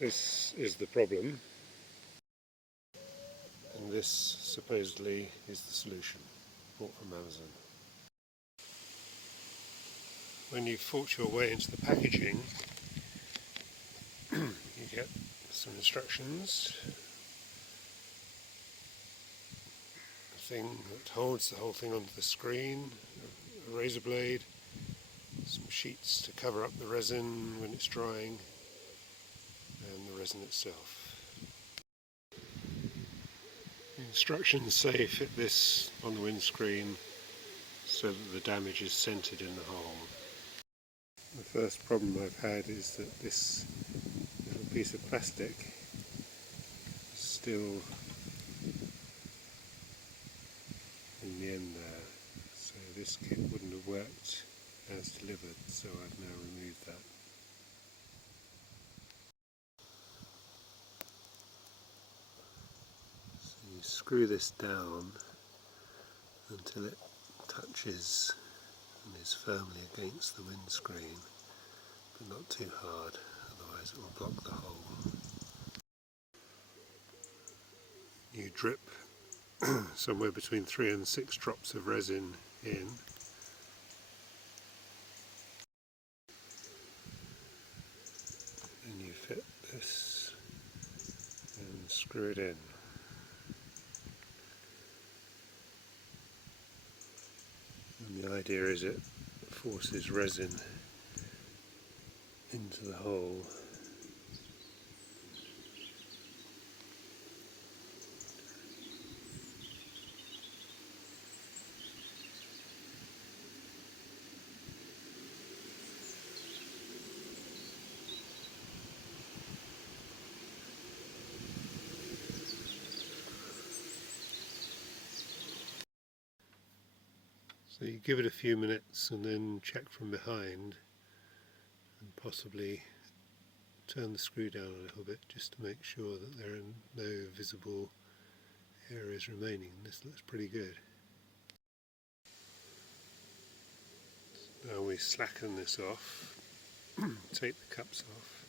This is the problem, and this supposedly is the solution, bought from Amazon. When you've fought your way into the packaging, you get some instructions, a thing that holds the whole thing onto the screen, a razor blade, some sheets to cover up the resin when it's drying, and the resin itself. The instructions say fit this on the windscreen so that the damage is centred in the hole. The first problem I've had is that this little piece of plastic is still in the end there, so this kit wouldn't have worked as delivered, so I've now removed that. So you screw this down until it touches and is firmly against the windscreen, but not too hard, otherwise it will block the hole. You drip somewhere between 3 and 6 drops of resin in, and you fit this and screw it in. And the idea is it forces resin into the hole. So you give it a few minutes and then check from behind and possibly turn the screw down a little bit just to make sure that there are no visible areas remaining. This looks pretty good. Now we slacken this off, take the cups off.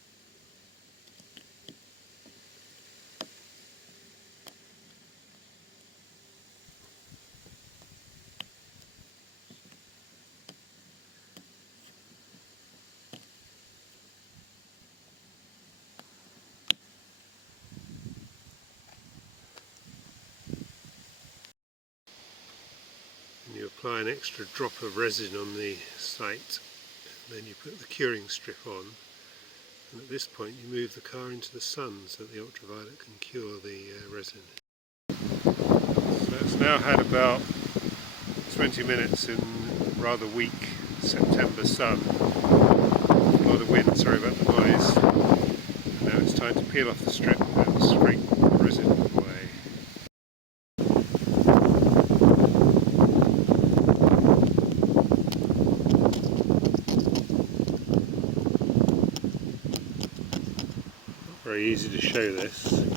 You apply an extra drop of resin on the site, and then you put the curing strip on, and at this point you move the car into the sun so that the ultraviolet can cure the resin. So it's now had about 20 minutes in rather weak September sun, a lot of wind, sorry about the noise, and now it's time to peel off the strip and scrape the resin away. Very easy to show this. And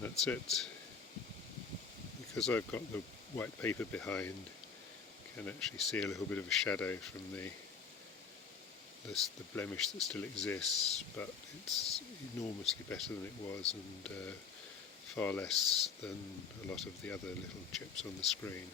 that's it. Because I've got the white paper behind, you can actually see a little bit of a shadow from the blemish that still exists, but it's enormously better than it was, and far less than a lot of the other little chips on the screen.